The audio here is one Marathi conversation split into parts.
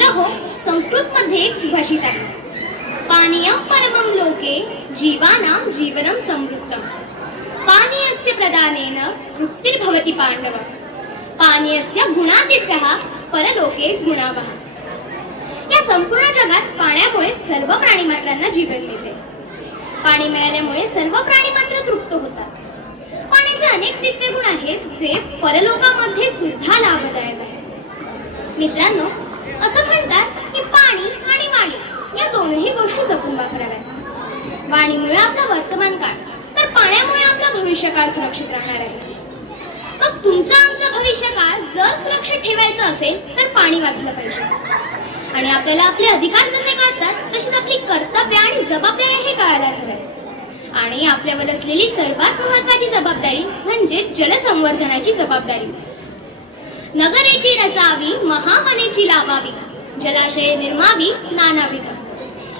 मित्र हो, संस्कृत मध्ये एक सुभाषित आहे, पानीयम परमं लोके जीवानां जीवनं समृद्धम्। पानीयस्य प्रदानेन तृप्तिर्भवति पांडव। पानीयस्य गुणादिभ्यः परलोके गुणावः। या संपूर्ण जगात पाण्यामुळे सर्व प्राणीमात्रांना जीवन मिळते। पाणी मिळाल्यामुळे सर्व प्राणीमात्र तृप्त होतात। पाण्याचे अनेक दिव्य गुण आहेत जे परलोकामध्ये सुद्धा लाभदायक आहेत। मित्रांनो, असं म्हणतात की पाणी आणि वाणी या दोनही गोष्टी जपून वापराव्यात। वाणीमुळे आपला वर्तमान काळ, तर पाण्यामुळे आपला भविष्यकाळ सुरक्षित राहणार आहे। मग तुमचा आमचा भविष्यकाळ जर सुरक्षित ठेवायचा असेल तर पाणी वाचलं पाहिजे। आणि आपल्याला आपले अधिकार जसे कळतात तशीच आपली कर्तव्य आणि जबाबदारी हे कळायलाच हव्यात। आणि आपल्यावर असलेली सर्वात महत्त्वाची जबाबदारी म्हणजे जलसंवर्धनाची जबाबदारी। नगरेची रचावी, महावनेची लावावी, जलाशये निर्मावी नानाविध।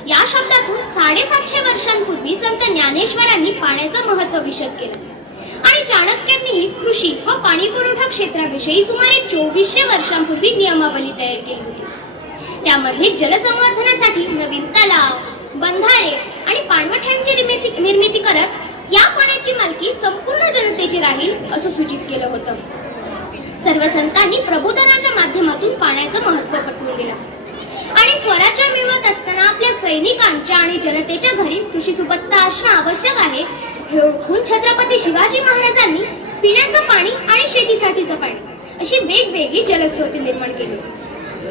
या शब्दातून 750 वर्षांपूर्वी संत ज्ञानेश्वरांनी पाण्याचं महत्त्व विशद केलं। आणि चाणक्यांनीही कृषी व पाणी पुरवठा क्षेत्राविषयी सुमारे 2400 वर्षांपूर्वी नियमावली तयार केली होती। त्यामध्ये जलसंवर्धनासाठी नवीन तलाव, बंधारे आणि पाणवठ्यांची निर्मिती करत या पाण्याची मालकी संपूर्ण जनतेची राहील असं सूचित केलं होतं। सर्व संतांनी प्रबोधनाच्या माध्यमातून पाण्याचं महत्त्व पटवून दिलं। आणि स्वराज्य मिळवत असताना आपल्या सैनिकांच्या आणि जनतेच्या घरी कृषी सुबत्ता असणं आवश्यक आहे हे ओळखून छत्रपती शिवाजी महाराजांनी पिण्याचं पाणी आणि शेतीसाठीचं पाणी अशी वेगवेगळी जलस्रोते निर्माण केली।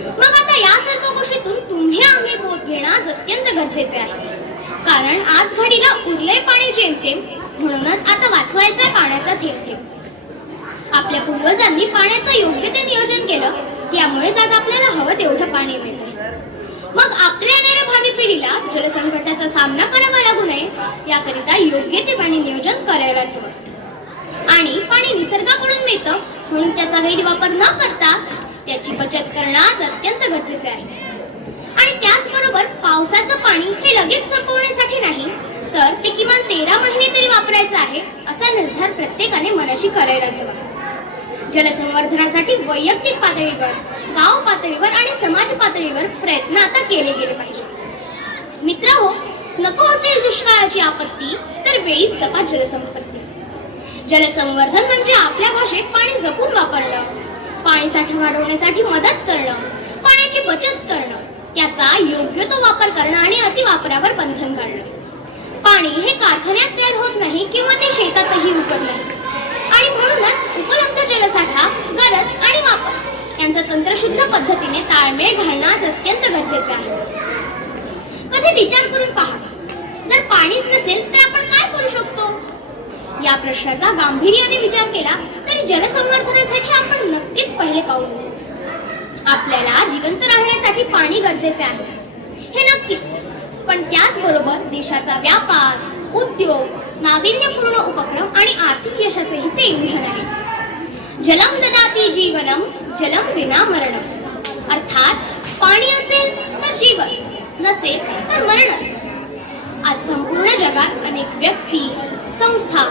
मग आता या सर्व गोष्टीतून तुम्ही आम्ही बोध घेणं अत्यंत गरजेचे आहे। कारण आज घडीला उरले पाणी जेमतेम, म्हणूनच आता वाचवायचा पाण्याचा थेंब थेंब। आपल्या पूर्वजांनी पाण्याचं योग्य ते नियोजन केलं, त्यामुळेच आज आपल्याला हवं तेवढं पाणी मिळते। मग आपल्या येणाऱ्या भावी पिढीला जलसंकटाचा सामना करावा लागू नये याकरिता योग्य ते पाणी नियोजन करायलाच हवं। आणि पाणी निसर्गाकडून मिळतं, म्हणून त्याचा गैरवापर न करता त्याची बचत करणं अत्यंत गरजेचे आहे। आणि त्याचबरोबर पावसाचं पाणी हे लगेच संपवण्यासाठी नाही, तर ते किमान 13 महिने तरी वापरायचं आहे असा निर्धार प्रत्येकाने मनाशी करायलाच हवा। जलसंवर्धनासाठी वैयक्तिक पातळीवर, गाव पातळीवर आणि समाज पातळीवर प्रयत्न आता केले गेले पाहिजे। मित्र हो, नको असेल दुष्काळाची आपत्ती तर वेळीच जपा जलसंपत्ती। जलसंवर्धन म्हणजे आपल्या भाषेत पाणी जपून वापरणं, पाणी साठा वाढवण्यासाठी मदत करणं, पाण्याची बचत करणं, त्याचा योग्य तो वापर करणं आणि अतिवापरावर बंधन घालणं। पाणी हे कारखान्यात तयार होत नाही किंवा ते शेतातही उगत नाही। आणि म्हणूनच उपलब्ध जलसाठा, गरज आणि वापर यांचा तंत्रशुद्ध पद्धतीने ताळमेळ घालणं अत्यंत गरजेचे आहे। कधी विचार करून पहा, जर पाणीच नसेल तर आपण काय करू शकतो? या प्रश्नाचा गांभीर्याने विचार केला तर जलसंवर्धनासाठी आपण नक्कीच पहिले पाऊल उचलू। आपल्याला जिवंत राहण्यासाठी पाणी गरजेचे आहे हे नक्कीच, पण त्याचबरोबर देशाचा व्यापार, उद्योग, नाविन्यपूर्ण उपक्रम आणि आर्थिक यशाचेही ते इंधन आहे। जलम ददाति जीवनम, जलम विना मरणम। अर्थात पाणी असेल तर जीवन, नसेल तर मरणच। आज संपूर्ण जगात अनेक व्यक्ती, संस्था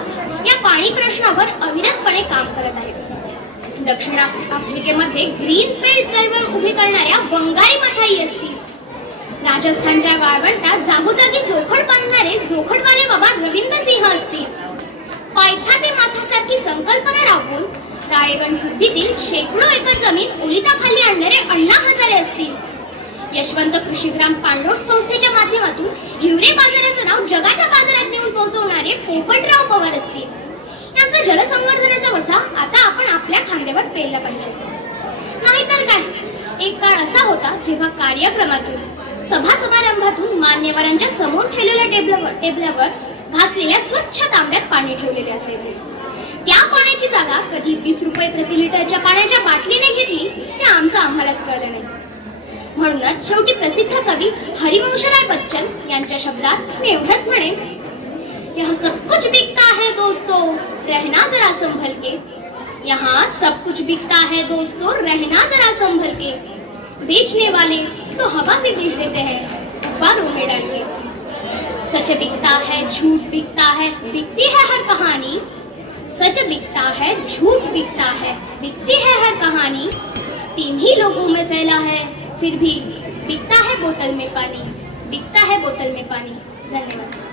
या पाणी प्रश्नावर अविरतपणे काम करत आहेत। दक्षिण आफ्रिकेमध्ये ग्रीन बेल्ट चळवळ उभी करणाऱ्या बंगाली मथाई असतील, राजस्थानच्या वाळवंटात जागोजागी जोखड बांधणारे जोखडवाले बाबा रविंद्र सिंह असतील, पायथा ते माथासारखी संकल्पना राबवून राळेगण सिद्धीतील शेकडो एकर जमीन ओलिताखाली आणणारे अण्णा हजारे असतील, यशवंत कृषीग्राम पाणलोट संस्थेच्या माध्यमातून हिवरे बाजाराचं नाव जगाच्या बाजारात नेऊन पोहोचवणारे पोपटराव पवार असतील, यांचा जलसंवर्धनाचा वसा आता आपण आपल्या खांद्यावर पेलला पाहिजे। नाहीतर काय, एक काळ असा होता जेव्हा कार्यक्रमातून, सभा समारंभातून मान्यवरांच्या समोर ठेवलेल्या टेबलावर घासलेल्या स्वच्छ तांब्यात पाणी ठेवलेले असायचे। त्या पाण्याची जागा कधी 20 रुपये प्रति लिटरच्या पाण्याच्या बाटलीने घेतली हे आमचं आम्हालाच कळलं नाही। म्हणूनच शेवटी प्रसिद्ध कवी हरिवंशराय बच्चन यांच्या शब्दात मी एवढंच म्हणेन, यह सब कुछ बिकता है दोस्तों, रहना जरा संभल के। यहाँ सब कुछ बिकता है दोस्तों, रहना जरा संभल के। बेचने वाले तो हवा भी बेच देते हैं अखबारों में डाल के। सच बिकता है, झूठ बिकता है, बिकती है हर कहानी। सच बिकता है, झूठ बिकता है, बिकती है हर कहानी। तीन ही लोगों में फैला है फिर भी बिकता है बोतल में पानी, बिकता है बोतल में पानी। धन्यवाद।